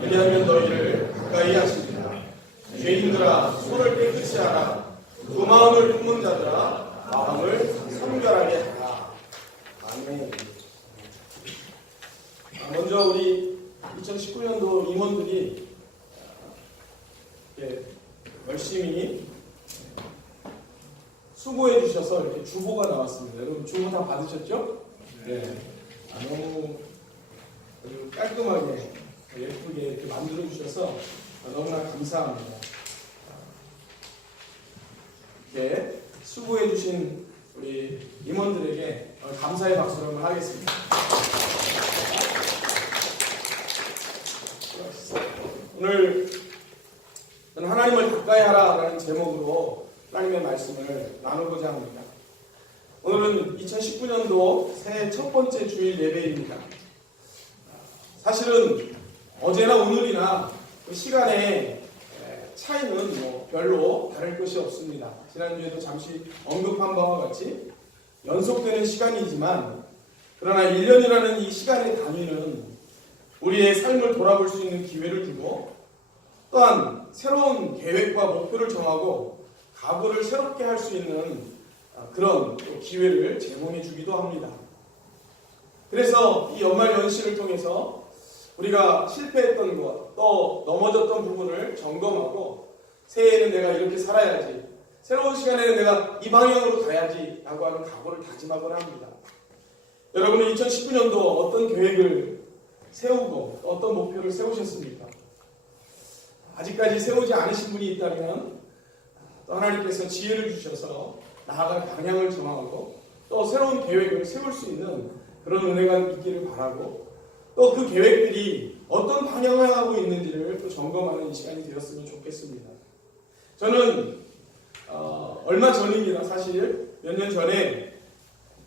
왜냐하면 너희를 가까이 하시리라. 죄인들아 손을 깨끗이 하라. 두 마음을 품는 자들아 마음을 성결하게 하라. 아멘. 먼저 우리 2019년도 임원들이 열심히 수고해 주셔서 이렇게 주보가 나왔습니다. 여러분 주보 다 받으셨죠? 네. 너무 깔끔하게 예쁘게 이렇게 만들어 주셔서 너무나 감사합니다. 이렇게 수고해 주신 우리 임원들에게 감사의 박수를 한번 하겠습니다. 오늘 저는 하나님을 가까이 하라라는 제목으로 하나님의 말씀을 나누고자 합니다. 오늘은 2019년도 새해 첫 번째 주일 예배입니다. 사실은 어제나 오늘이나 그 시간의 차이는 별로 다를 것이 없습니다. 지난주에도 잠시 언급한 바와 같이 연속되는 시간이지만 그러나 1년이라는 이 시간의 단위는 우리의 삶을 돌아볼 수 있는 기회를 주고 또한 새로운 계획과 목표를 정하고 각오를 새롭게 할 수 있는 그런 기회를 제공해 주기도 합니다. 그래서 이 연말 연시를 통해서 우리가 실패했던 것, 또 넘어졌던 부분을 점검하고 새해에는 내가 이렇게 살아야지, 새로운 시간에는 내가 이 방향으로 가야지 라고 하는 각오를 다짐하곤 합니다. 여러분은 2019년도 어떤 계획을 세우고 어떤 목표를 세우셨습니까? 아직까지 세우지 않으신 분이 있다면 또 하나님께서 지혜를 주셔서 나아갈 방향을 정하고 또 새로운 계획을 세울 수 있는 그런 은혜가 있기를 바라고 또 그 계획들이 어떤 방향을 향하고 있는지를 또 점검하는 이 시간이 되었으면 좋겠습니다. 저는 얼마 전입니다. 사실 몇 년 전에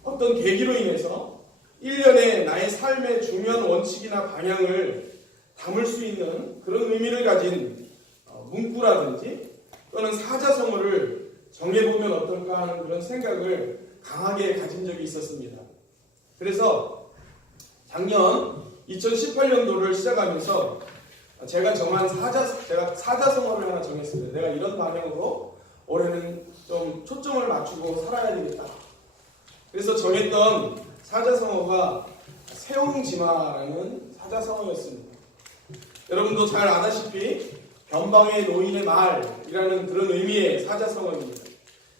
어떤 계기로 인해서 1년에 나의 삶의 중요한 원칙이나 방향을 담을 수 있는 그런 의미를 가진 문구라든지 또는 사자성어를 정해보면 어떨까 하는 그런 생각을 강하게 가진 적이 있었습니다. 그래서 작년 2018년도를 시작하면서 제가 정한 사자성어를 하나 정했습니다. 내가 이런 방향으로 올해는 좀 초점을 맞추고 살아야 되겠다. 그래서 정했던 사자성어가 세옹지마라는 사자성어였습니다. 여러분도 잘 아다시피 변방의 노인의 말이라는 그런 의미의 사자성어입니다.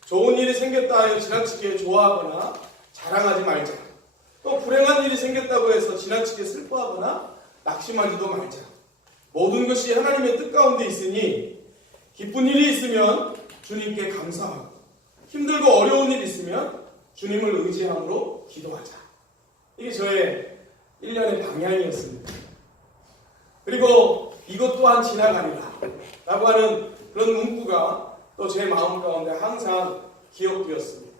좋은 일이 생겼다 하여 지나치게 좋아하거나 자랑하지 말자. 또 불행한 일이 생겼다고 해서 지나치게 슬퍼하거나 낙심하지도 말자. 모든 것이 하나님의 뜻 가운데 있으니 기쁜 일이 있으면 주님께 감사하고 힘들고 어려운 일이 있으면 주님을 의지함으로 기도하자. 이게 저의 1년의 방향이었습니다. 그리고 이것 또한 지나가리라 라고 하는 그런 문구가 또 제 마음 가운데 항상 기억되었습니다.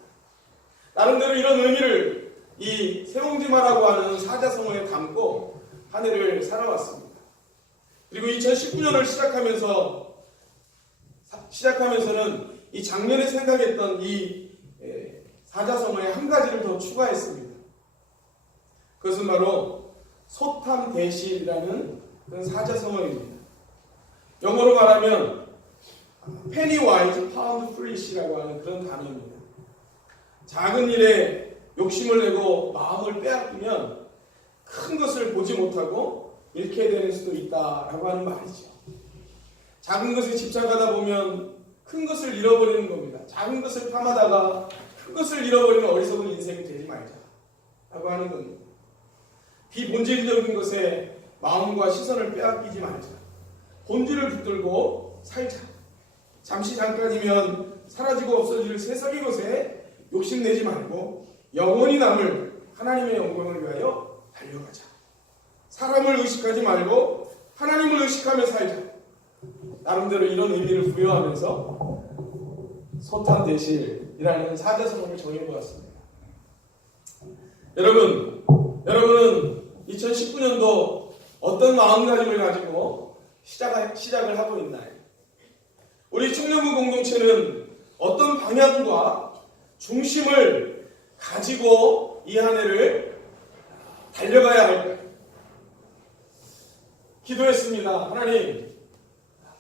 나름대로 이런 의미를 이 세옹지마라고 하는 사자성어에 담고 한 해를 살아왔습니다. 그리고 2019년을 시작하면서는 이 작년에 생각했던 이 사자성어에 한 가지를 더 추가했습니다. 그것은 바로 소탐대실이라는 그런 사자성어입니다. 영어로 말하면 penny-wise, pound-foolish라고 하는 그런 단어입니다. 작은 일에 욕심을 내고 마음을 빼앗기면 큰 것을 보지 못하고 잃게 되는 수도 있다라고 하는 말이죠. 작은 것에 집착하다 보면 큰 것을 잃어버리는 겁니다. 작은 것을 탐하다가 큰 것을 잃어버리는 어리석은 인생이 되지 말자라고 하는 겁니다. 비본질적인 것에 마음과 시선을 빼앗기지 말자. 본질을 붙들고 살자. 잠깐이면 사라지고 없어질 세상의 것에 욕심내지 말고 영원히 남을 하나님의 영광을 위하여 달려가자. 사람을 의식하지 말고 하나님을 의식하며 살자. 나름대로 이런 의미를 부여하면서 소탐대실이라는 사자성어를 정해보았습니다. 여러분은 2019년도 어떤 마음가짐을 가지고 시작을 하고 있나요? 우리 청년부 공동체는 어떤 방향과 중심을 가지고 이 한 해를 달려가야 할까요? 기도했습니다. 하나님,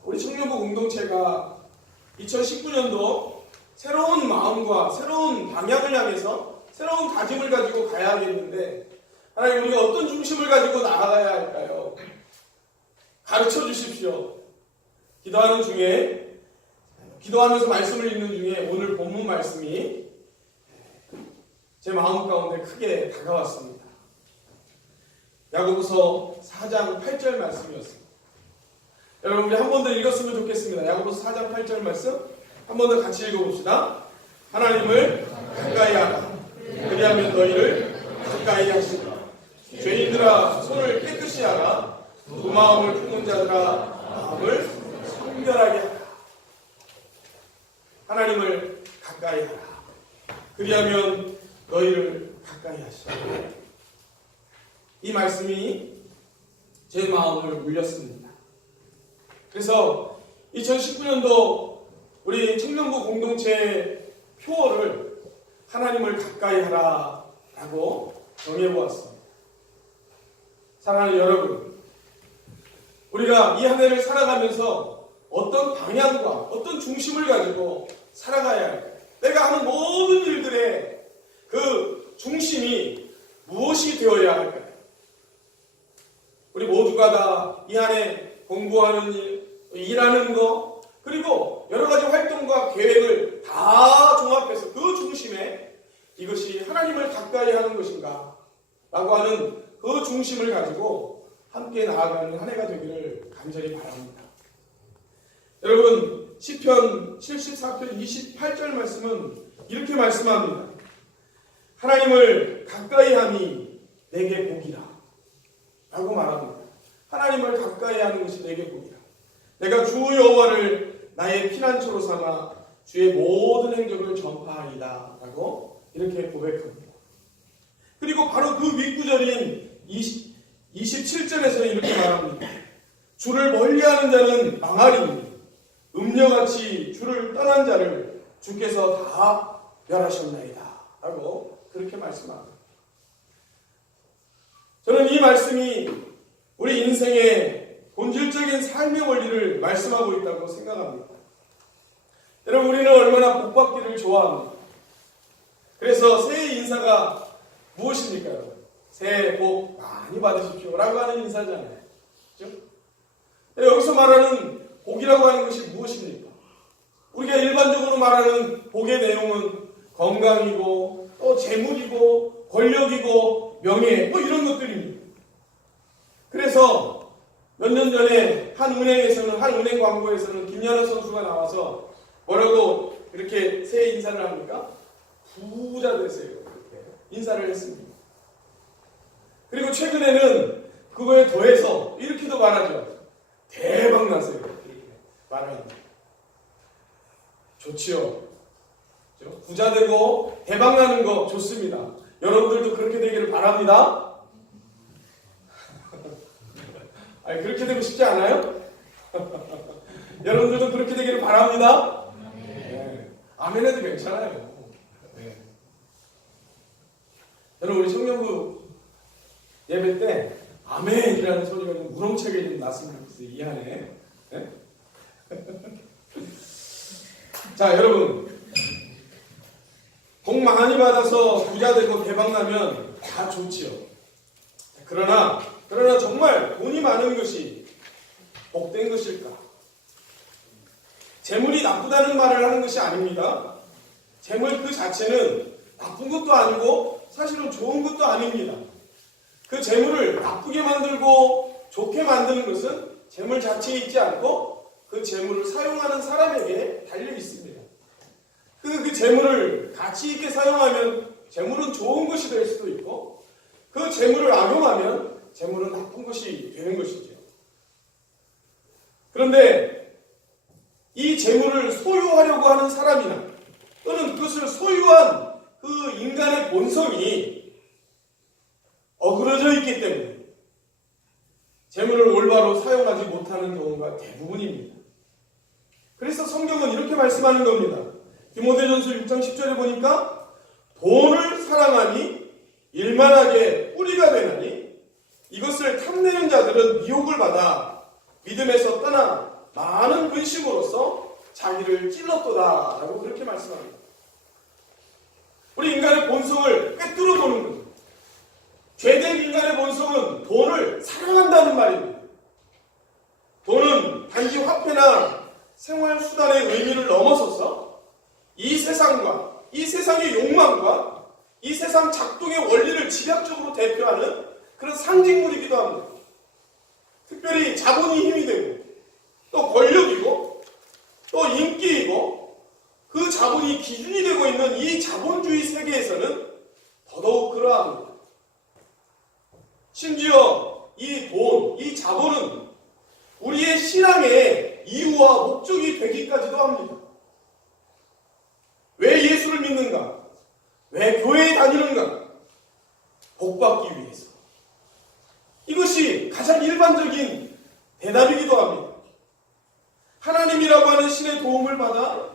우리 청년부 공동체가 2019년도 새로운 마음과 새로운 방향을 향해서 새로운 다짐을 가지고 가야 하겠는데, 하나님, 우리가 어떤 중심을 가지고 나아가야 할까요? 가르쳐 주십시오. 기도하면서 말씀을 읽는 중에 오늘 본문 말씀이 제 마음 가운데 크게 다가왔습니다. 야고보서 4장 8절 말씀이었습니다. 여러분, 우리 한 번 더 읽었으면 좋겠습니다. 야고보서 4장 8절 말씀 한 번 더 같이 읽어봅시다. 하나님을 가까이 하라. 그리하면 너희를 가까이 하시리라. 죄인들아, 손을 깨끗이 하라. 두 마음을 품는 자들아, 마음을 성결하게 하라. 하나님을 가까이 하라. 그리하면 너희를 가까이 하시라. 이 말씀이 제 마음을 울렸습니다. 그래서 2019년도 우리 청년부 공동체의 표어를 하나님을 가까이 하라 라고 정해보았습니다. 사랑하는 여러분, 우리가 이 한 해를 살아가면서 어떤 방향과 어떤 중심을 가지고 살아가야 할까요? 내가 하는 모든 일들의 그 중심이 무엇이 되어야 할까요? 우리 모두가 다 이 안에 공부하는 일, 일하는 거, 그리고 여러 가지 활동과 계획을 다 종합해서 그 중심에 이것이 하나님을 가까이 하는 것인가 라고 하는 그 중심을 가지고 함께 나아가는 한 해가 되기를 간절히 바랍니다. 여러분, 시편 74편 28절 말씀은 이렇게 말씀합니다. 하나님을 가까이 함이 내게 복이라 라고 말합니다. 하나님을 가까이 하는 것이 내게 복이라. 내가 주 여호와를 나의 피난처로 삼아 주의 모든 행적을 전파하리다 라고 이렇게 고백합니다. 그리고 바로 그 윗구절인 27절에서는 이렇게 말합니다. 주를 멀리하는 자는 망하리니 음녀같이 주를 떠난 자를 주께서 다 멸하셨나이다 라고 그렇게 말씀합니다. 저는 이 말씀이 우리 인생의 본질적인 삶의 원리를 말씀하고 있다고 생각합니다. 여러분, 우리는 얼마나 복받기를 좋아합니다. 그래서 새해 인사가 무엇입니까? 여러분? 새해 복 많이 받으십시오 라고 하는 인사잖아요. 그렇죠? 여기서 말하는 복이라고 하는 것이 무엇입니까? 우리가 일반적으로 말하는 복의 내용은 건강이고 또 재물이고 권력이고 명예 뭐 이런 것들입니다. 그래서 몇 년 전에 한 은행 광고에서는 김연아 선수가 나와서 뭐라고 이렇게 새해 인사를 합니까? 부자 되세요. 이렇게 인사를 했습니다. 그리고 최근에는 그거에 더해서 이렇게도 말하죠. 대박 나세요. 이렇게 말합니다. 좋지요. 부자 되고 대박 나는 거 좋습니다. 여러분들도 그렇게 되기를 바랍니다. 아니, 그렇게 되고 싶지 않아요? 여러분들도 그렇게 되기를 바랍니다. 네. 아멘 해도 괜찮아요. 네. 여러분, 우리 청년부 예배 때 아멘이라는 소리가 좀 우렁차게 좀 났으면 좋겠어요. 이 안에. 네? 자, 여러분, 복 많이 받아서 부자 되고 대박 나면 다 좋지요. 그러나 정말 돈이 많은 것이 복된 것일까? 재물이 나쁘다는 말을 하는 것이 아닙니다. 재물 그 자체는 나쁜 것도 아니고 사실은 좋은 것도 아닙니다. 그 재물을 나쁘게 만들고 좋게 만드는 것은 재물 자체에 있지 않고 그 재물을 사용하는 사람에게 달려 있습니다. 그 재물을 가치 있게 사용하면 재물은 좋은 것이 될 수도 있고, 그 재물을 악용하면 재물은 나쁜 것이 되는 것이죠. 그런데 이 재물을 소유하려고 하는 사람이나 또는 그것을 소유한 그 인간의 본성이 어그러져 있기 때문에 재물을 올바로 사용하지 못하는 경우가 대부분입니다. 그래서 성경은 이렇게 말씀하는 겁니다. 디모데전서 6장 10절에 보니까 돈을 사랑하니 일만하게 뿌리가 되나니 이것을 탐내는 자들은 미혹을 받아 믿음에서 떠나 많은 근심으로써 자기를 찔렀도다라고 그렇게 말씀합니다. 우리 인간의 본성을 꿰뚫어 보는 겁니다. 죄된 인간의 본성은 돈을 사랑한다는 말입니다. 돈은 단지 화폐나 생활수단의 의미를 넘어서서 이 세상과 이 세상의 욕망과 이 세상 작동의 원리를 집약적으로 대표하는 그런 상징물이기도 합니다. 특별히 자본이 힘이 되고 또 권력이고 또 인기이고 그 자본이 기준이 되고 있는 이 자본주의 세계에서는 더더욱 그러합니다. 심지어 이 돈, 이 자본은 우리의 신앙의 이유와 목적이 되기까지도 합니다. 왜 예수를 믿는가? 왜 교회에 다니는가? 복받기 위해서. 이것이 가장 일반적인 대답이기도 합니다. 하나님이라고 하는 신의 도움을 받아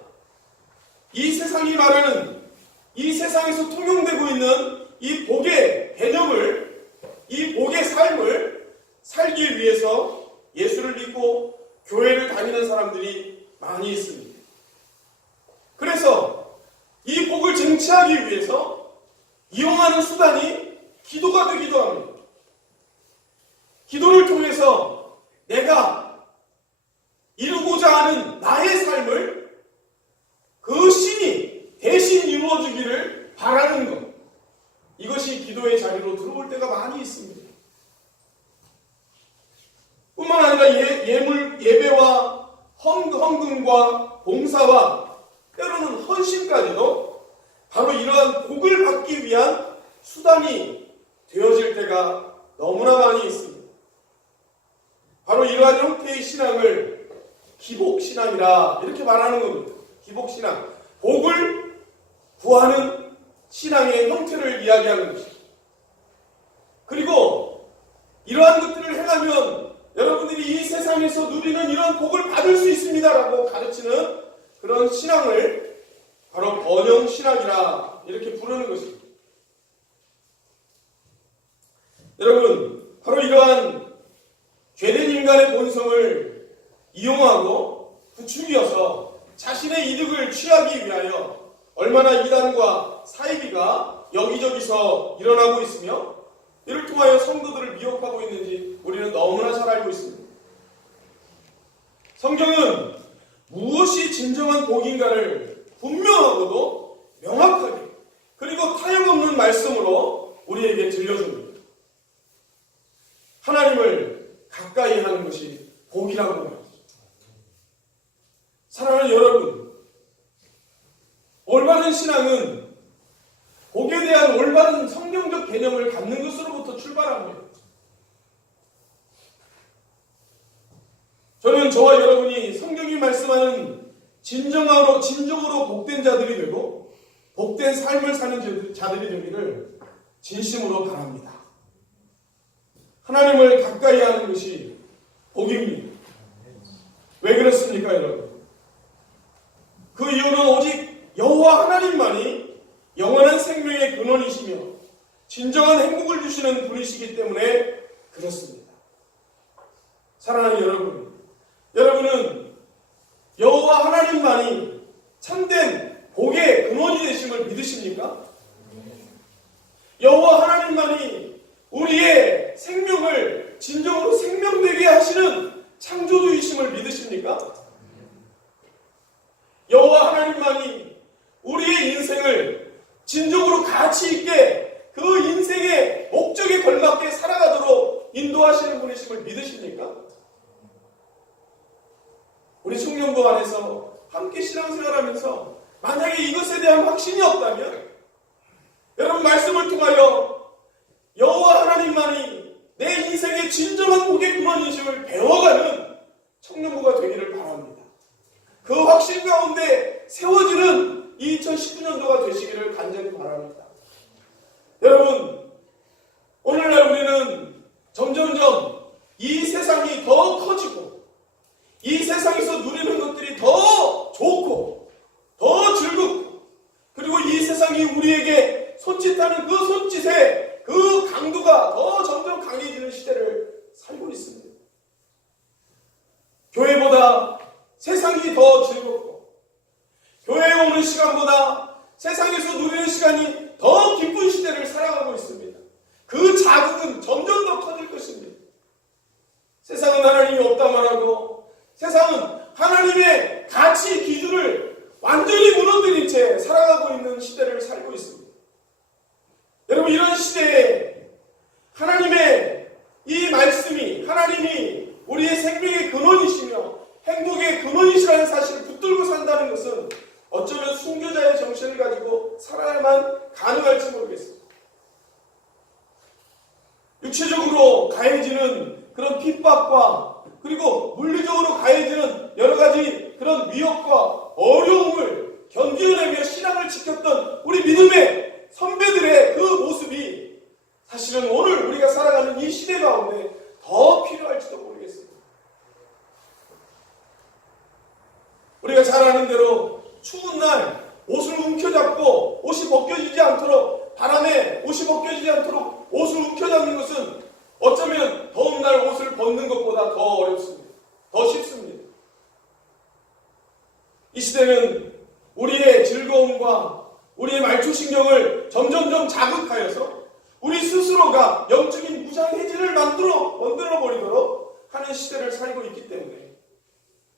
이 세상이 말하는 이 세상에서 통용되고 있는 이 복의 개념을, 이 복의 삶을 살기 위해서 예수를 믿고 교회를 다니는 사람들이 많이 있습니다. 그래서 이 복을 쟁취하기 위해서 이용하는 수단이 기도가 되기도 합니다. 기도를 통해서 내가 이루고자 하는 나의 삶을 그 신이 대신 이루어주기를 바라는 것, 이것이 기도의 자리로 들어올 때가 많이 있습니다. 뿐만 아니라 예배와 헌금과 봉사와 때로는 헌신까지도 바로 이러한 복을 받기 위한 수단이 되어질 때가 너무나 많이 있습니다. 바로 이러한 형태의 신앙을 기복신앙이라 이렇게 말하는 겁니다. 기복신앙, 복을 구하는 신앙의 형태를 이야기하는 것입니다. 그리고 이러한 것들을 행하면 여러분들이 이 세상에서 누리는 이런 복을 받을 수 있습니다라고 가르치는 그런 신앙을 바로 번영신앙이라 이렇게 부르는 것입니다. 여러분, 바로 이러한 죄된 인간의 본성을 이용하고 부추겨서 자신의 이득을 취하기 위하여 얼마나 이단과 사이비가 여기저기서 일어나고 있으며 이를 통하여 성도들을 미혹하고 있는지 우리는 너무나 잘 알고 있습니다. 성경은 무엇이 진정한 복인가를 분명하고도 명확하게 그리고 타협없는 말씀으로 우리에게 들려줍니다. 하나님을 가까이 하는 것이 복이라고 말합니다. 사랑하는 여러분, 올바른 신앙은 복에 대한 올바른 성경적 개념을 갖는 것으로부터 출발합니다. 저는 저와 여러분이 성경이 말씀하는 진정으로 복된 자들이 되고 복된 삶을 사는 자들이 되기를 진심으로 바랍니다. 하나님을 가까이 하는 것이 복입니다. 왜 그렇습니까, 여러분? 그 이유는 오직 여호와 하나님만이 영원한 생명의 근원이시며 진정한 행복을 주시는 분이시기 때문에 그렇습니다. 사랑하는 여러분, 여러분은 여호와 하나님만이 참된 복의 근원이 되심을 믿으십니까? 여호와 하나님만이 우리의 생명을 진정으로 생명되게 하시는 창조주이심을 믿으십니까? 여호와 하나님만이 우리의 인생을 진정으로 가치 있게 그 인생의 목적에 걸맞게 살아가도록 인도하시는 분이심을 믿으십니까? 우리 청년부 안에서 함께 신앙생활하면서 만약에 이것에 대한 확신이 없다면 여러분 말씀을 통하여 여호와 하나님만이 내 인생의 진정한 복의 근원이심을 배워가는 청년부가 되기를 바랍니다. 그 확신 가운데 세워지는 2019년도가 되시기를 간절히 바랍니다. 여러분, 오늘날 우리는 점점점 이 세상이 더 커지고 이 세상에서 누리는 것들이 더 좋고 더 즐겁고 그리고 이 세상이 우리에게 손짓하는 그 손짓의 그 강도가 더 점점 강해지는 시대 교회보다 세상이 더 즐겁고 교회에 오는 시간보다 세상에서 누리는 시간이 더 기쁜 시대를 살아가고 있습니다. 그 자극은 점점 더 커질 것입니다. 세상은 하나님이 없다 말하고 세상은 하나님의 가치 기준을 완전히 무너뜨린 채 살아가고 있는 시대를 살고 있습니다. 여러분, 이런 시대에 하나님의 이 말씀이 하나님이 우리의 생명의 근원이시며 행복의 근원이시라는 사실을 붙들고 산다는 것은 어쩌면 순교자의 정신을 가지고 살아야만 가능할지 모르겠습니다. 육체적으로 가해지는 그런 핍박과 그리고 물리적으로 가해지는 여러 가지 그런 위협과 어려움을 견디어내며 신앙을 지켰던 우리 믿음의 선배들의 그 모습이 사실은 오늘 우리가 살아가는 이 시대 가운데 더 필요할지도 모르겠습니다. 우리가 잘 아는 대로 추운 날 옷을 움켜잡고 옷이 벗겨지지 않도록 바람에 옷이 벗겨지지 않도록 옷을 움켜잡는 것은 어쩌면 더운 날 옷을 벗는 것보다 더 어렵습니다. 더 쉽습니다. 이 시대는 우리의 즐거움과 우리의 말초신경을 점점점 자극하여서 우리 스스로가 영적인 무장해제를 만들어 버리도록 하는 시대를 살고 있기 때문에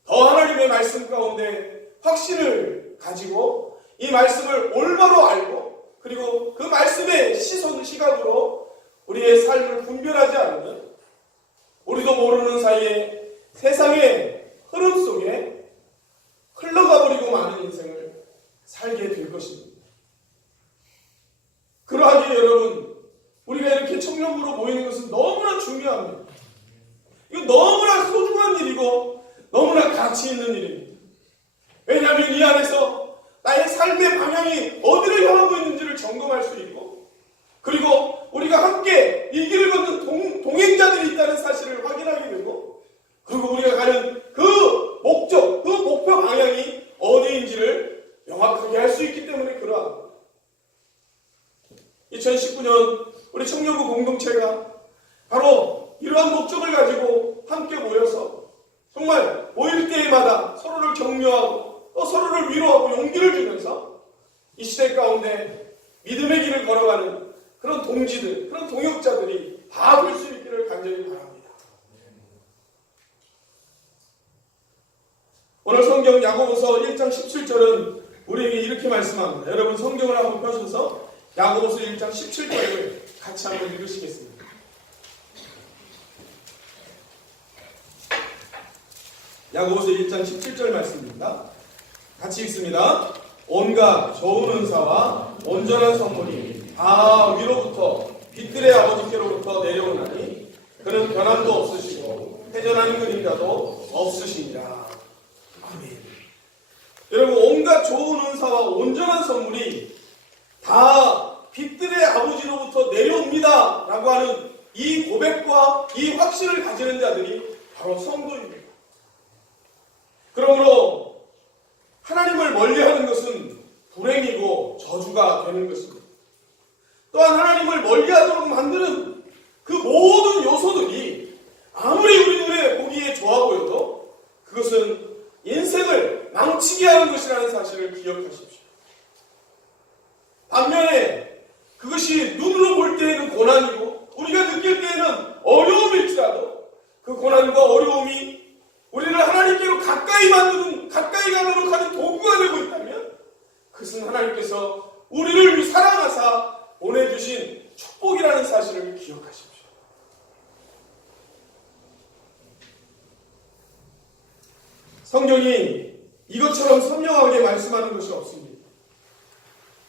더 하나님의 말씀 가운데 확신을 가지고 이 말씀을 올바로 알고 그리고 그 말씀의 시각으로 우리의 삶을 분별하지 않으면 우리도 모르는 사이에 세상의 흐름 속에 흘러가 버리고 마는 인생을 살게 될 것입니다. 그러하기에 여러분, 우리가 이렇게 청년부로 모이는 것은 너무나 중요합니다. 이거 너무나 소중한 일이고 너무나 가치 있는 일입니다. 왜냐하면 이 안에서 나의 삶의 방향이 어디를 향하고 있는지를 점검할 수 있고 그리고 우리가 함께 이 길을 걷는 동행자들이 있다는 사실을 확인하게 되고 그리고 우리가 가는 그 목적, 그 목표 방향이 어디인지를 명확하게 할 수 있기 때문에 그러합니다. 2019년 우리 청년부 공동체가 바로 이러한 목적을 가지고 함께 모여서 정말 모일 때마다 서로를 격려하고 또 서로를 위로하고 용기를 주면서 이 시대 가운데 믿음의 길을 걸어가는 그런 동지들, 그런 동역자들이 다 될 수 있기를 간절히 바랍니다. 오늘 성경 야고보서 1장 17절은 우리에게 이렇게 말씀합니다. 여러분 성경을 한번 펴셔서 야고보서 1장 17절을 같이 한번 읽으시겠습니다. 야고보서 1장 17절 말씀입니다. 같이 읽습니다. 온갖 좋은 은사와 온전한 선물이 다 위로부터 빛들의 아버지께로부터 내려오나니 그는 변함도 없으시고 회전하는 그림자도 없으시니라. 아멘. 여러분, 온갖 좋은 은사와 온전한 선물이 다 빛들의 아버지로부터 내려옵니다 라고 하는 이 고백과 이 확신을 가지는 자들이 바로 성도입니다. 그러므로 하나님을 멀리하는 것은 불행이고 저주가 되는 것입니다. 또한 하나님을 멀리하도록 만드는 그 모든 요소들이 아무리 우리 눈에 보기에 좋아 보여도 그것은 인생을 망치게 하는 것이라는 사실을 기억하십시오. 반면에 그것이 눈으로 볼 때에는 고난이고 우리가 느낄 때에는 어려움일지라도 그 고난과 어려움이 우리를 하나님께로 가까이 가도록 하는 도구가 되고 있다면 그것은 하나님께서 우리를 사랑하사 보내주신 축복이라는 사실을 기억하십시오. 성경이 이것처럼 선명하게 말씀하는 것이 없습니다.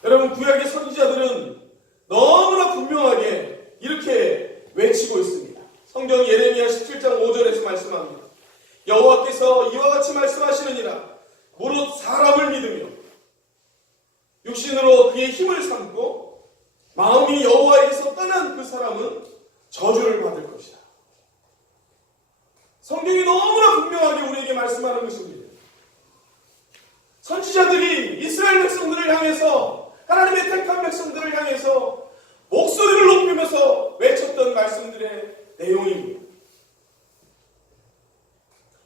여러분, 구약의 선지자들은 너무나 분명하게 이렇게 외치고 있습니다. 성경 예레미야 17장 5절에서 말씀합니다. 여호와께서 이와 같이 말씀하시느니라. 무릇 사람을 믿으며 육신으로 그의 힘을 삼고 마음이 여호와에게서 떠난 그 사람은 저주를 받을 것이다. 성경이 너무나 분명하게 우리에게 말씀하는 것입니다. 선지자들이 이스라엘 백성들을 향해서 하나님의 택한 백성들을 향해서 목소리를 높이면서 외쳤던 말씀들의 내용입니다.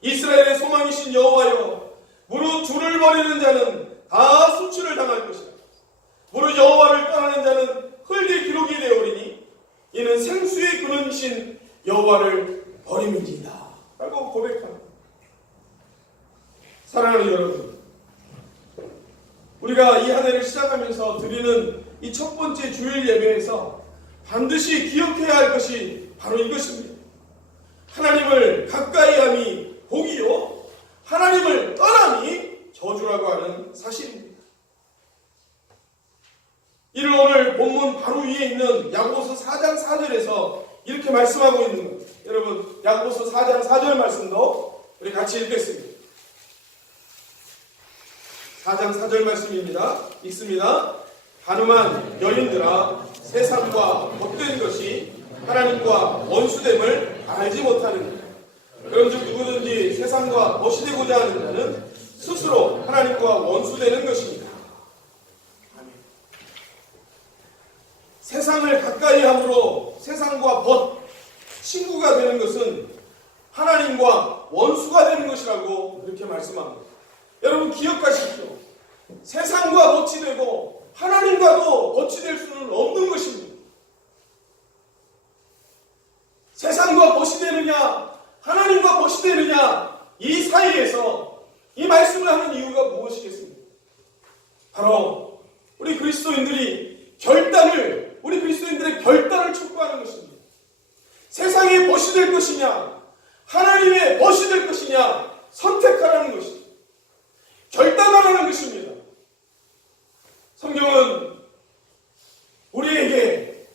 이스라엘의 소망이신 여호와여, 무릇 주를 버리는 자는 다 수치를 당할 것이다. 무릇 여호와를 떠나는 자는 흙의 기록이 되어오리니 이는 생수의 근원이신 여호와를 버림이니이다 라고 고백합니다. 사랑하는 여러분, 우리가 이 한 해를 시작하면서 드리는 이 첫 번째 주일 예배에서 반드시 기억해야 할 것이 바로 이것입니다. 하나님을 가까이함이 복이요, 하나님을 떠남이 저주라고 하는 사실입니다. 이를 오늘 본문 바로 위에 있는 야고보서 4장 4절에서 이렇게 말씀하고 있는 겁니다. 여러분, 야고보서 4장 4절 말씀도 우리 같이 읽겠습니다. 4장 4절 말씀입니다. 읽습니다. 가늠한 여인들아, 세상과 헛된 것이 하나님과 원수됨을 알지 못하느냐. 그런즉 누구든지 세상과 벗이 되고자 하는 자는 스스로 하나님과 원수되는 것입니다. 아멘. 세상을 가까이 함으로 세상과 벗, 친구가 되는 것은 하나님과 원수가 되는 것이라고 그렇게 말씀합니다. 여러분 기억하십시오. 세상과 벗이 되고 하나님과도 벗이 될 수는 없는 것입니다. 세상과 벗이 되느냐, 하나님과 벗이 되느냐, 이 사이에서 이 말씀을 하는 이유가 무엇이겠습니까? 바로 우리 그리스도인들의 결단을 촉구하는 것입니다. 세상의 벗이 될 것이냐, 하나님의 벗이 될 것이냐, 선택하라는 것입니다. 결단하라는 것입니다. 성경은 우리에게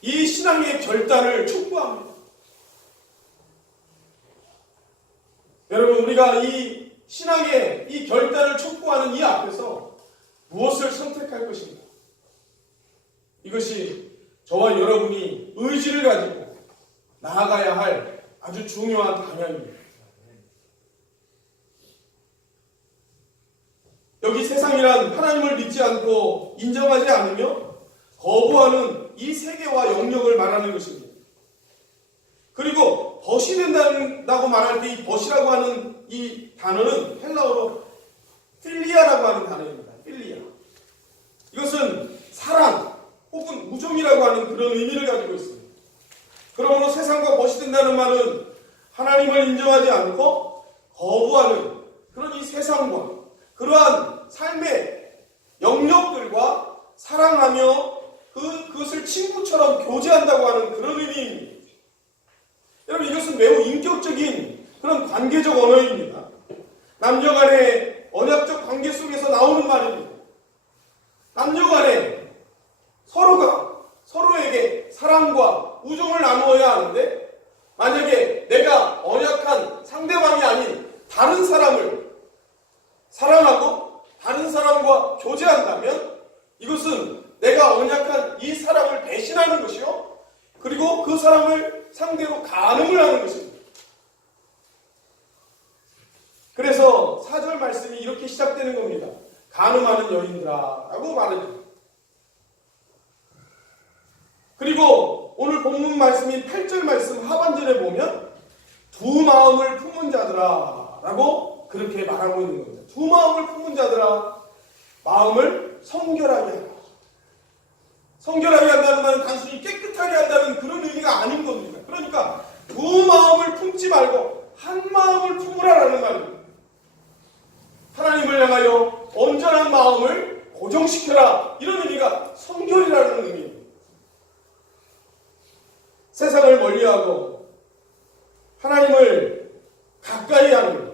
이 신앙의 결단을 촉구합니다. 여러분, 우리가 이 신앙의 이 결단을 촉구하는 이 앞에서 무엇을 선택할 것인가? 이것이 저와 여러분이 의지를 가지고 나아가야 할 아주 중요한 방향입니다. 여기 세상이란 하나님을 믿지 않고 인정하지 않으며 거부하는 이 세계와 영역을 말하는 것입니다. 그리고 벗이 된다고 말할 때 이 벗이라고 하는 이 단어는 헬라어로 필리아라고 하는 단어입니다. 필리아. 이것은 사랑 혹은 우정이라고 하는 그런 의미를 가지고 있습니다. 그러므로 세상과 벗이 된다는 말은 하나님을 인정하지 않고 거부하는 그런 이 세상과 그러한 삶의 영역들과 사랑하며 그것을 친구처럼 교제한다고 하는 그런 의미입니다. 여러분, 이것은 매우 인격적인 그런 관계적 언어입니다. 남녀 간의 언약적 관계 속에서 나오는 말입니다. 남녀 간에 서로가 서로에게 사랑과 우정을 나누어야 하는데, 만약에 내가 언약한 상대방이 아닌 다른 사람을 사랑하고 다른 사람과 교제한다면 이것은 내가 언약한 이 사람을 배신하는 것이요, 그리고 그 사람을 상대로 간음을 하는 것입니다. 그래서 4절 말씀이 이렇게 시작되는 겁니다. 간음하는 여인들아 라고 말해줍니다. 그리고 오늘 본문 말씀인 8절 말씀 하반절에 보면 두 마음을 품은 자들아 라고 그렇게 말하고 있는 겁니다. 두 마음을 품은 자들아, 마음을 성결하게 하라. 성결하게 한다는 말은 단순히 깨끗하게 한다는 그런 의미가 아닌 겁니다. 그러니까 두 마음을 품지 말고 한 마음을 품으라라는 말입니다. 하나님을 향하여 온전한 마음을 고정시켜라, 이런 의미가 성결이라는 의미입니다. 세상을 멀리하고 하나님을 가까이 하는 것,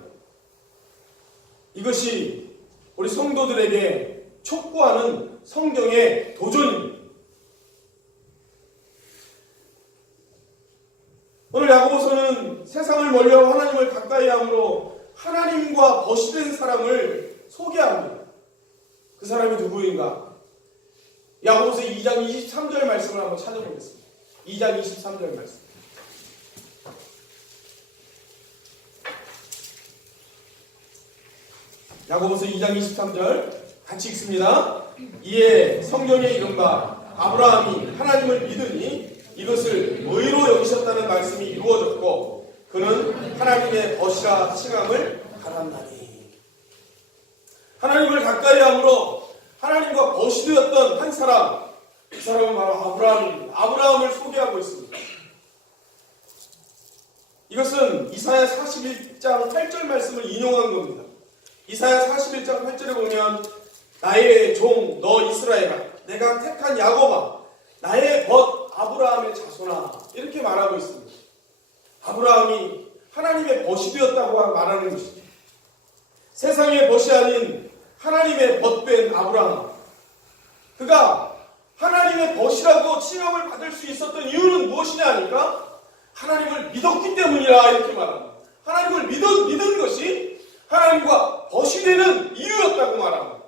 이것이 우리 성도들에게 촉구하는 성경의 도전입니다. 오늘 야고보서는 세상을 멀리하고 하나님을 가까이 함으로 하나님과 벗이 된 사람을 소개합니다. 그 사람이 누구인가? 야고보서 2장 23절 말씀을 한번 찾아보겠습니다. 2장 23절 말씀. 야고보서 2장 23절 같이 읽습니다. 이에 성경에 이른바 아브라함이 하나님을 믿으니 이것을 의로 여기셨다는 말씀이 이루어졌고 그는 하나님 하나님의 벗이라 칭함을 받았나니. 하나님을 가까이 함으로 하나님과 벗이 되었던 한 사람, 그 사람은 바로 아브라함입니다. 아브라함을 소개하고 있습니다. 이것은 이사야 41장 8절 말씀을 인용한 겁니다. 이사야 41장 8절에 보면 나의 종 너 이스라엘아, 내가 택한 야곱아, 나의 벗 아브라함의 자손아, 이렇게 말하고 있습니다. 아브라함이 하나님의 벗이 되었다고 말하는 것이죠. 세상의 벗이 아닌 하나님의 벗된 아브라함, 그가 하나님의 벗이라고 칭함을 받을 수 있었던 이유는 무엇이냐 하니까 하나님을 믿었기 때문이라, 이렇게 말합니다. 하나님을 믿은 것이 하나님과 벗이 되는 이유였다고 말합니다.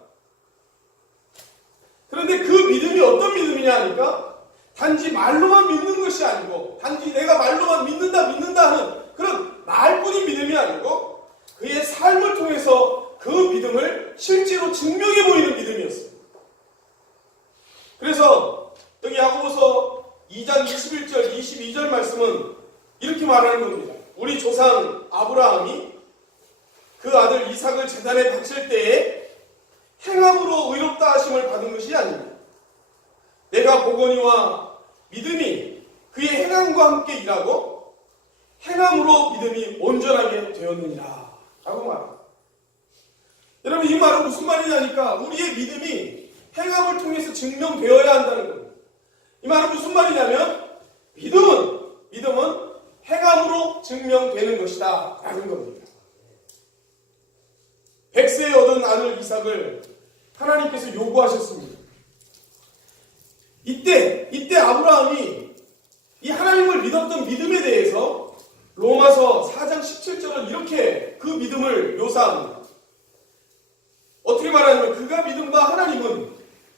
그런데 그 믿음이 어떤 믿음이냐 하니까 단지 말로만 믿는 것이 아니고, 단지 내가 말로만 믿는다 하는 그런 말뿐인 믿음이 아니고 그의 삶을 통해서 그 믿음을 실제로 증명해 보이는 믿음이었어요. 그래서 여기 야고보서 2장 21절 22절 말씀은 이렇게 말하는 겁니다. 우리 조상 아브라함이 그 아들 이삭을 제단에 바칠 때에 행함으로 의롭다 하심을 받은 것이 아닙니다. 내가 보거니와 믿음이 그의 행함과 함께 일하고 행함으로 믿음이 온전하게 되었느니라 라고 말합니다. 여러분, 이 말은 무슨 말이냐니까 우리의 믿음이 행함을 통해서 증명되어야 한다는 겁니다. 이 말은 무슨 말이냐면 믿음은 행함으로 증명되는 것이다 라는 겁니다. 100세에 얻은 아들 이삭을 하나님께서 요구하셨습니다. 이때 아브라함이 이 하나님을 믿었던 믿음에 대해서 로마서 4장 17절은 이렇게 그 믿음을 묘사합니다. 어떻게 말하냐면 그가 믿은 바 하나님은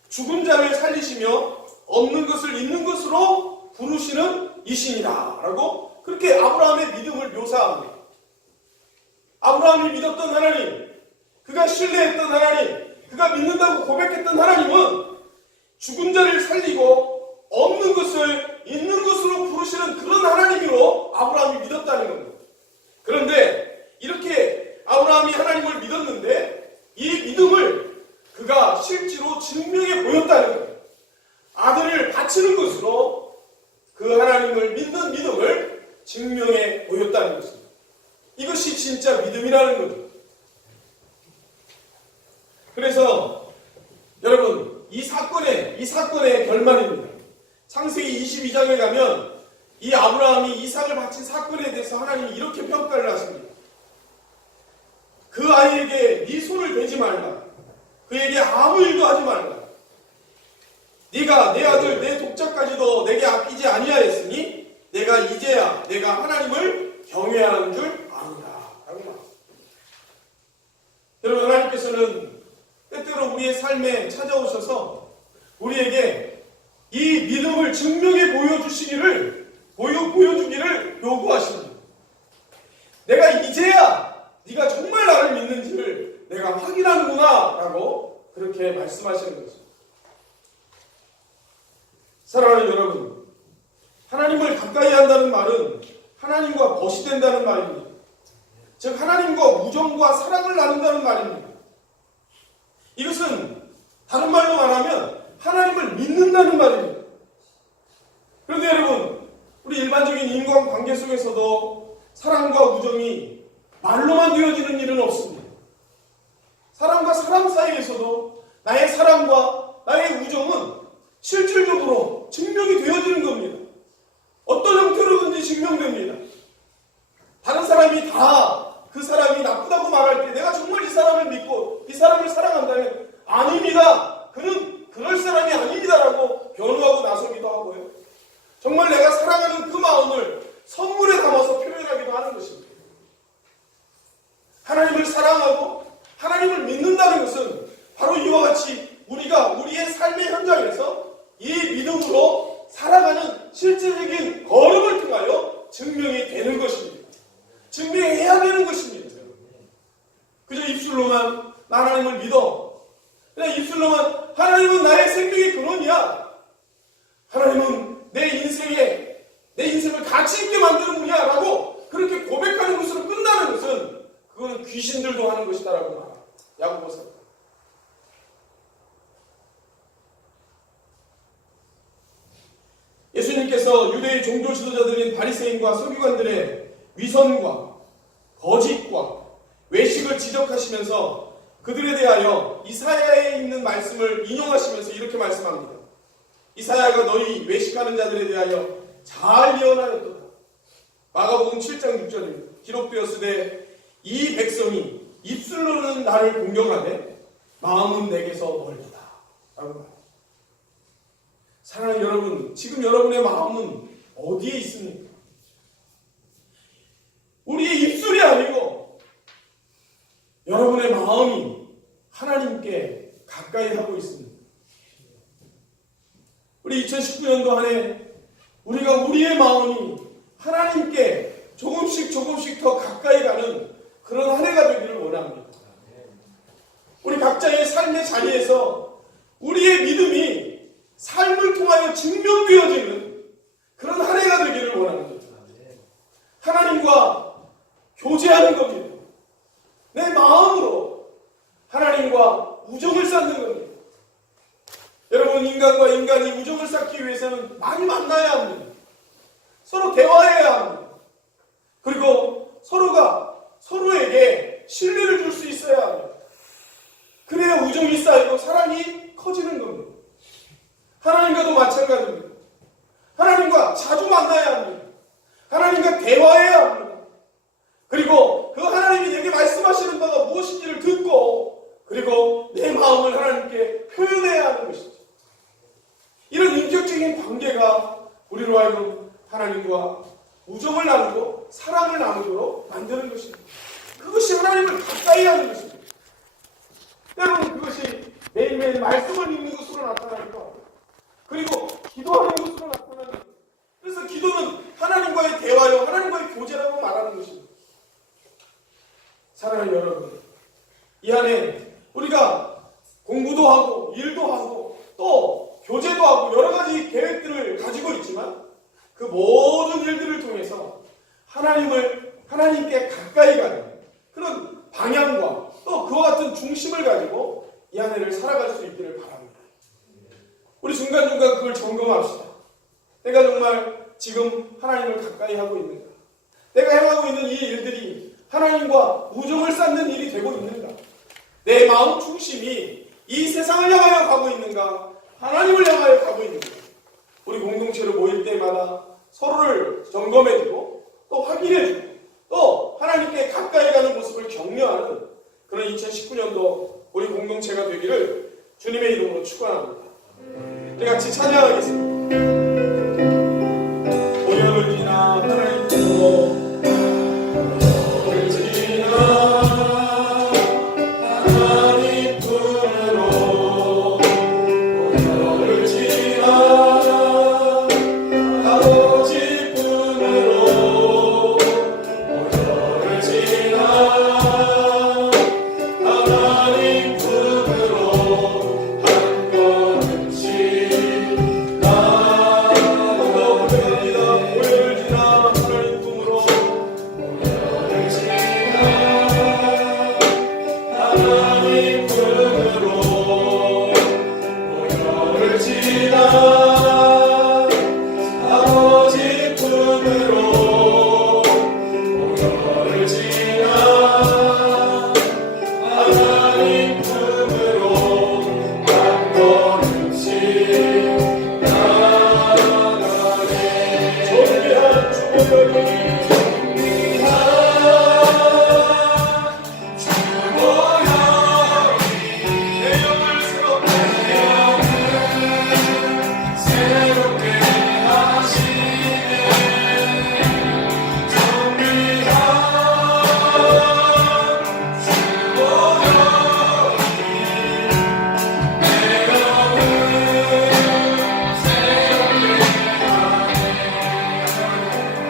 죽은 자를 살리시며 없는 것을 있는 것으로 부르시는 이신이다 라고 그렇게 아브라함의 믿음을 묘사합니다. 아브라함이 믿었던 하나님, 그가 신뢰했던 하나님, 그가 믿는다고 고백했던 하나님은 죽은 자를 살리고 없는 것을 있는 것으로 부르시는 그런 하나님으로 아브라함이 믿었다는 겁니다. 그런데 이렇게 아브라함이 하나님을 믿었는데 이 믿음을 그가 실제로 증명해 보였다는 거예요. 아들을 바치는 것으로 그 하나님을 믿는 믿음을 증명해 보였다는 것입니다. 이것이 진짜 믿음이라는 거죠. 그래서 여러분, 이 사건의 결말입니다. 창세기 22장에 가면 이 아브라함이 이삭을 바친 사건에 대해서 하나님이 이렇게 평가를 하십니다. 그 아이에게 네 손을 대지 말라. 그에게 아무 일도 하지 말라. 네가 내 아들 내 독자까지도 내게 아끼지 아니하였으니 내가 이제야 내가 하나님을 경외하는 줄 아노라. 라고 말합니다. 여러분, 하나님께서는 때때로 우리의 삶에 찾아오셔서 우리에게 이 믿음을 증명해 보여주기를 요구하십니다. 내가 이제야 네가 정말 나를 믿는지를 내가 확인하는구나 라고 그렇게 말씀하시는 거죠. 사랑하는 여러분, 하나님을 가까이 한다는 말은 하나님과 벗이 된다는 말입니다. 즉 하나님과 우정과 사랑을 나눈다는 말입니다. 이것은 다른 말로 말하면 하나님을 믿는다는 말입니다. 그런데 여러분, 우리 일반적인 인간관계 속에서도 사랑과 우정이 말로만 되어지는 일은 없습니다. 사람과 사람 사이에서도 나의 사랑과 나의 우정은 실질적으로 증명이 되어지는 겁니다. 어떤 형태로든지 증명됩니다. 다른 사람이 다 그 사람이 나쁘다고 말할 때 내가 정말 이 사람을 믿고 이 사람을 사랑한다면 아닙니다. 그는 그럴 사람이 아닙니다라고 변호하고 나서기도 하고요. 정말 내가 사랑하는 그 마음을 선물에 담아서 표현하기도 하는 것입니다. 하나님을 사랑하고 하나님을 믿는다는 것은 바로 이와 같이 우리가 우리의 삶의 현장에서 이 믿음으로 살아가는 실제적인 걸음을 통하여 증명이 되는 것입니다. 증명해야 되는 것입니다. 그저 입술로만 나 하나님을 믿어, 그냥 입술로만 하나님은 나의 생명의 근원이야, 하나님은 내 인생을 가치 있게 만드는 분이야 라고 그렇게 고백하는 것으로 끝나는 것은 그건 귀신들도 하는 것이다라고 말합니다. 야고보서. 예수님께서 유대의 종교 지도자들인 바리새인과 서기관들의 위선과 거짓과 외식을 지적하시면서 그들에 대하여 이사야에 있는 말씀을 인용하시면서 이렇게 말씀합니다. 이사야가 너희 외식하는 자들에 대하여 잘 예언하였도다. 마가복음 7장 6절입니다. 기록되었으되 이 백성이 입술로는 나를 공경하되 마음은 내게서 멀도다. 라고 말합니다. 사랑하는 여러분, 지금 여러분의 마음은 어디에 있습니까? 우리의 입술이 아니고 여러분의 마음이 하나님께 가까이 하고 있습니다. 우리 2019년도 한 해 우리가 우리의 마음이 하나님께 조금씩 더 가까이 가는 그런 한 해가 되기를 원합니다. 우리 각자의 삶의 자리에서 우리의 믿음이 삶을 통하여 증명되어지는 그런 한 해가 되기를 원합니다. 하나님과 교제하는 겁니다. 내 마음으로 하나님과 우정을 쌓는 겁니다. 여러분, 인간과 인간이 우정을 쌓기 위해서는 많이 만나야 합니다. 서로 대화해야 합니다. 그리고 서로가 서로에게 신뢰를 줄 수 있어야 합니다. 그래야 우정이 쌓이고 사랑이 커지는 겁니다. 하나님과도 마찬가지입니다. 하나님과 자주 만나야 합니다. 하나님과 대화해야 합니다. 그리고 그 하나님이 내게 말씀하시는 바가 무엇인지를 듣고 그리고 내 마음을 하나님께 표현해야 하는 것이죠. 이런 인격적인 관계가 우리로 하여금 하나님과 우정을 나누고 사랑을 나누도록 만드는 것입니다. 그것이 하나님을 가까이 하는 것입니다. 여러분, 그것이 매일매일 말씀을 읽는 것으로 나타나는 것, 그리고 기도하는 것으로 나타나는 것. 그래서 기도는 하나님과의 대화요, 하나님과의 교제라고 말하는 것입니다. 사랑하는 여러분, 이 안에 우리가 공부도 하고 일도 하고 또 교제도 하고 여러 가지 계획들을 가지고 있지만 그 모든 일들을 통해서 하나님께 가까이 가는 그런 방향과 또 그와 같은 중심을 가지고 이 한 해를 살아갈 수 있기를 바랍니다. 우리 중간중간 그걸 점검합시다. 내가 정말 지금 하나님을 가까이 하고 있는가? 내가 행하고 있는 이 일들이 하나님과 우정을 쌓는 일이 되고 있는가? 내 마음 중심이 이 세상을 향하여 가고 있는가? 하나님을 향하여 가고 있는가? 우리 공동체로 모일 때마다 서로를 점검해주고 또 확인해주고 또 하나님께 가까이 가는 모습을 격려하는 그런 2019년도 우리 공동체가 되기를 주님의 이름으로 축원합니다. 우리 같이 찬양하겠습니다. 오늘을 지나 하나님 주로 오늘을 지나 하나님 품으로 오늘을 지나 아버지 품으로 오늘을 지나 하나님 품으로 한 걸음씩 나아갑니다. 오늘을 지나 하나님 품으로 오늘을 지나 하나님 품으로 오늘을 지나 아버지 품으로 오늘을 지나 하나님 품으로 한 걸음씩 나아가네. 존귀한 주보혈이 내 영을 새롭게 하시네.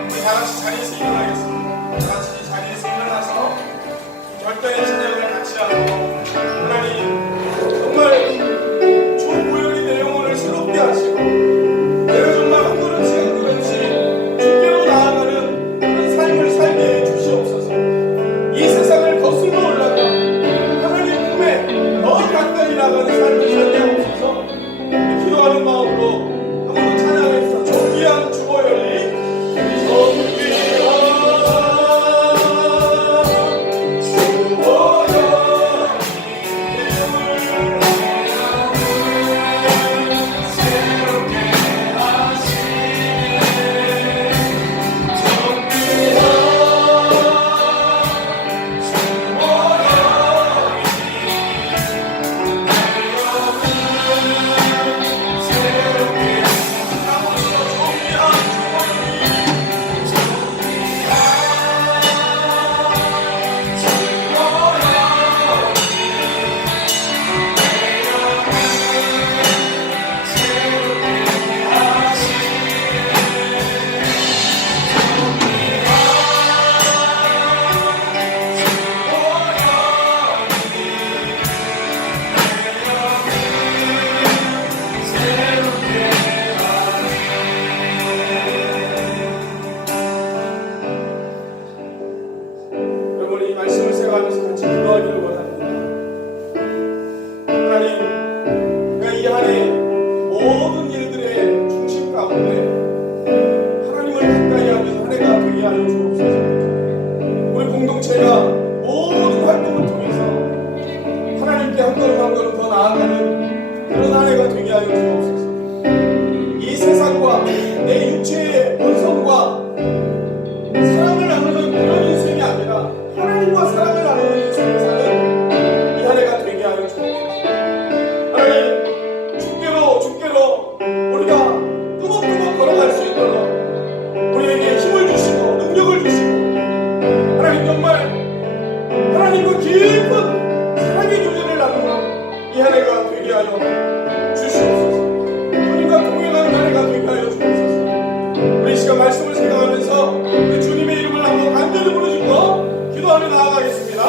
우리 다 같이 자리에서 일어나겠습니다. 다 같이 자리에서 일어나서 절대의 찬양을 같이 하고 하나님 정말 주 보혈이 내 영혼을 새롭게 하시고 내가 정말 한 걸음씩 주께로 나아가는 그런 삶을 살게 활동을 통해서 하나님께 한 걸음 한 걸음 더 나아가는 그런 한 해가 되게 하여 주옵소서. 이 세상과 내 육체의 본성과 사랑을 나누는 그런 인생이 아니라 하나님과 사랑을 나누는 인생을 사는 이 한 해가 되게 하여 주옵소서. 하나님, 주께로 우리가 뚜벅뚜벅 걸어갈 수 있도록 우리에게 힘을 주시고 능력을 주시고, 하나님 정말 하나님과 깊은 사랑의 교제를 나누는 이 한 해가 되게 하여 주시옵소서. 주님과 동행하는 한 해가 되게 하여 주옵소서. 우리 이 시간 말씀을 생각하면서 그 주님의 이름을 한번 간절히 부르짖고 기도하며 나아가겠습니다.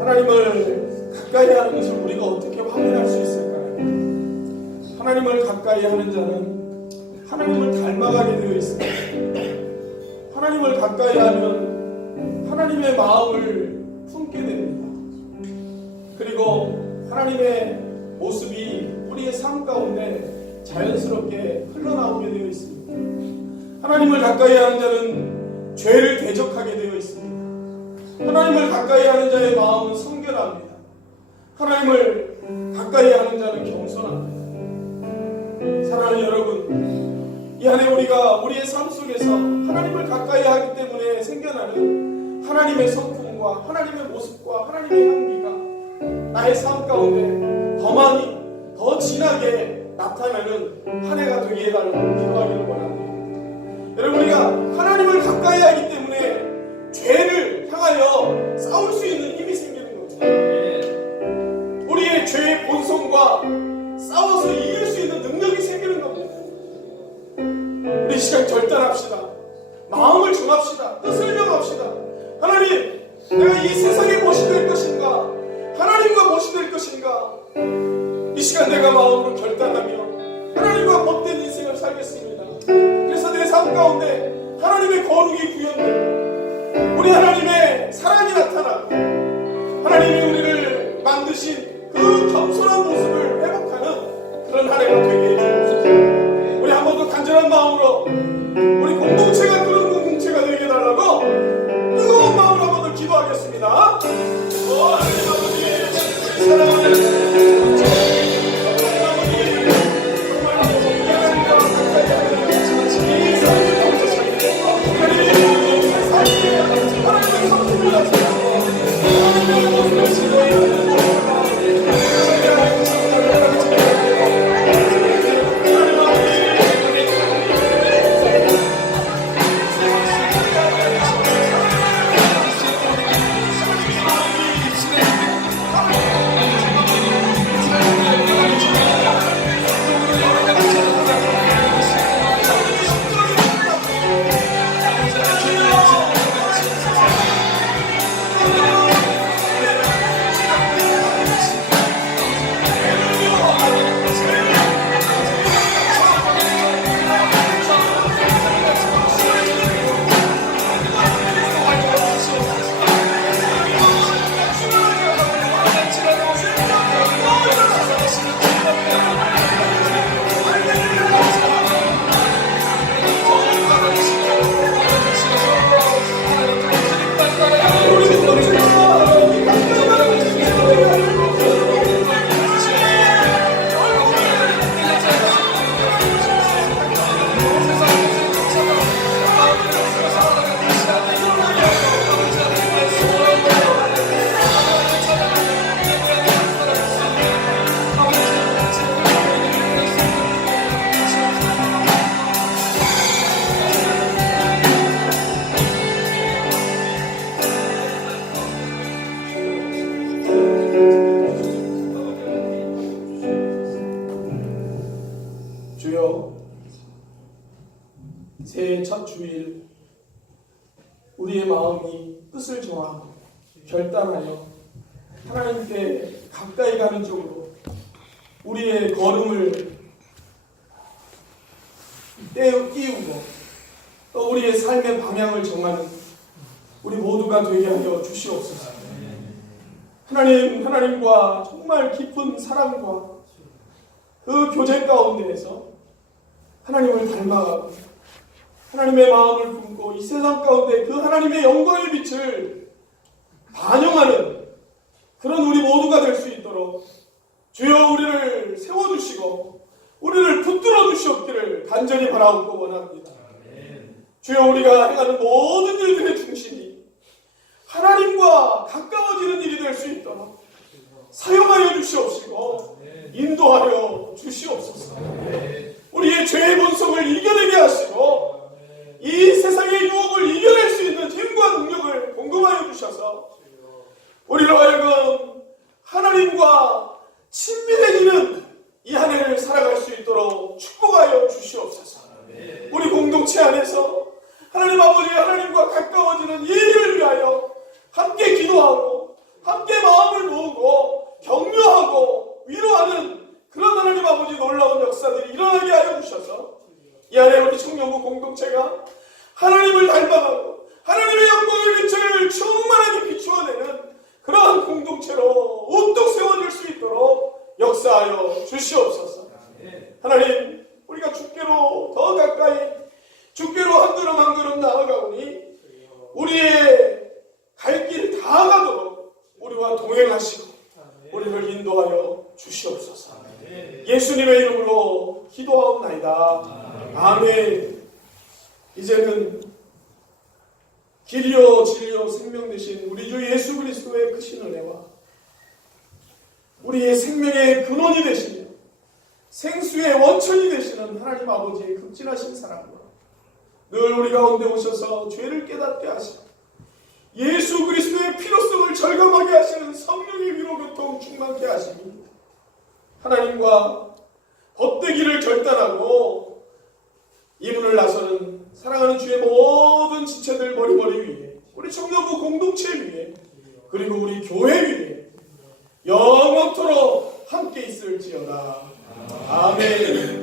하나님을 가까이 하는 것을 우리가 어떻게 확인할 수 있을까요? 하나님을 가까이 하는 자는 하나님을 닮아가게 되어 있습니다. 하나님을 가까이 하면 하나님의 마음을 품게 됩니다. 그리고 하나님의 모습이 우리의 삶 가운데 자연스럽게 흘러나오게 되어 있습니다. 하나님을 가까이 하는 자는 죄를 대적하게 되어 있습니다. 하나님을 가까이 하는 자의 마음은 성결합니다. 하나님을 가까이 하는 자는 겸손합니다. 사랑하는 여러분, 이 안에 우리가 우리의 삶 속에서 하나님을 가까이 하기 때문에 생겨나는 하나님의 성품과 하나님의 모습과 하나님의 향기가 나의 삶 가운데 더 많이 더 진하게 나타나는 한 해가 되게 해달라고 기도하기를 원합니다. 여러분, 우리가 하나님을 가까이 하기 때문에 죄를 향하여 싸울 수 있는 힘이 생기는 겁니다. 우리의 죄의 본성과 싸워서 이길 수 있는 능력이 생기는 겁니다. 우리 이 시간 결단합시다. 마음을 정합시다. 뜻을 정합시다. 하나님, 내가 이 세상에 무엇이 될 것인가? 하나님과 무엇이 될 것인가? 이 시간 내가 마음으로 결단하며 하나님과 복된 인생을 살겠습니다. 그래서 내 삶 가운데 하나님의 거룩이 구현되고 우리 하나님의 사랑이 나타나고 하나님이 우리를 만드신 그 겸손한 모습을 회복하는 그런 한 해가 되게 해주옵소서. 우리 한 번 더 간절한 마음으로 우리 공동체가 그런 공동체가 되게 해달라고 뜨거운 마음으로 한 번 더 기도하겠습니다. 하나님 아버지, 사랑하는 새해 첫 주일 우리의 마음이 뜻을 정하고 결단하여 하나님께 가까이 가는 쪽으로 우리의 걸음을 띄우고 또 우리의 삶의 방향을 정하는 우리 모두가 되게 하여 주시옵소서. 하나님과 정말 깊은 사랑과 그 교제 가운데에서 하나님을 닮아가고 하나님의 마음을 품고 이 세상 가운데 그 하나님의 영광의 빛을 반영하는 그런 우리 모두가 될 수 있도록 주여 우리를 세워주시고 우리를 붙들어 주시옵기를 간절히 바라옵고 원합니다. 주여 우리가 행하는 모든 일들의 중심이 하나님과 가까워지는 일이 될 수 있도록 사용하여 주시옵시고 인도하여 주시옵소서. 우리의 죄의 본성을 이겨내게 하시고 이 세상의 유혹을 이겨낼 수 있는 힘과 능력을 공급하여 주셔서 우리로 하여금 하나님과 친밀해지는 이 한 해를 살아갈 수 있도록 축복하여 주시옵소서. 우리 공동체 안에서 하나님 아버지 하나님과 가까워지는 이 일을 위하여 함께 기도하고 함께 마음을 모으고 격려하고 위로하는 그런 하나님 아버지 놀라운 역사들이 일어나게 하여 주셔서 이 안에 우리 청년부 공동체가 하나님을 닮아가고 하나님의 영광의 빛을 충만하게 비추어내는 그러한 공동체로 우뚝 세워질 수 있도록 역사하여 주시옵소서. 하나님 우리가 주께로 더 가까이 주께로 한 걸음 한 걸음 나아가오니 우리의 갈 길 다 가도록 우리와 동행하시고 우리를 인도하여 주시옵소서. 예수님의 이름으로 기도하옵나이다. 아멘. 이제는 길이요 진리요 생명 되신 우리 주 예수 그리스도의 크신 은혜와 우리의 생명의 근원이 되시며 생수의 원천이 되시는 하나님 아버지의 극진하신 사랑과 늘 우리 가운데 오셔서 죄를 깨닫게 하시고 예수 그리스도의 피로성을 절감하게 하시는 성령의 위로 교통 충만케 하시니 하나님과 벗되기를 결단하고 이문을 나서는 사랑하는 주의 모든 지체들 머리머리 위에 우리 청년부 공동체 위에 그리고 우리 교회 위에 영원토록 함께 있을지어다. 아멘.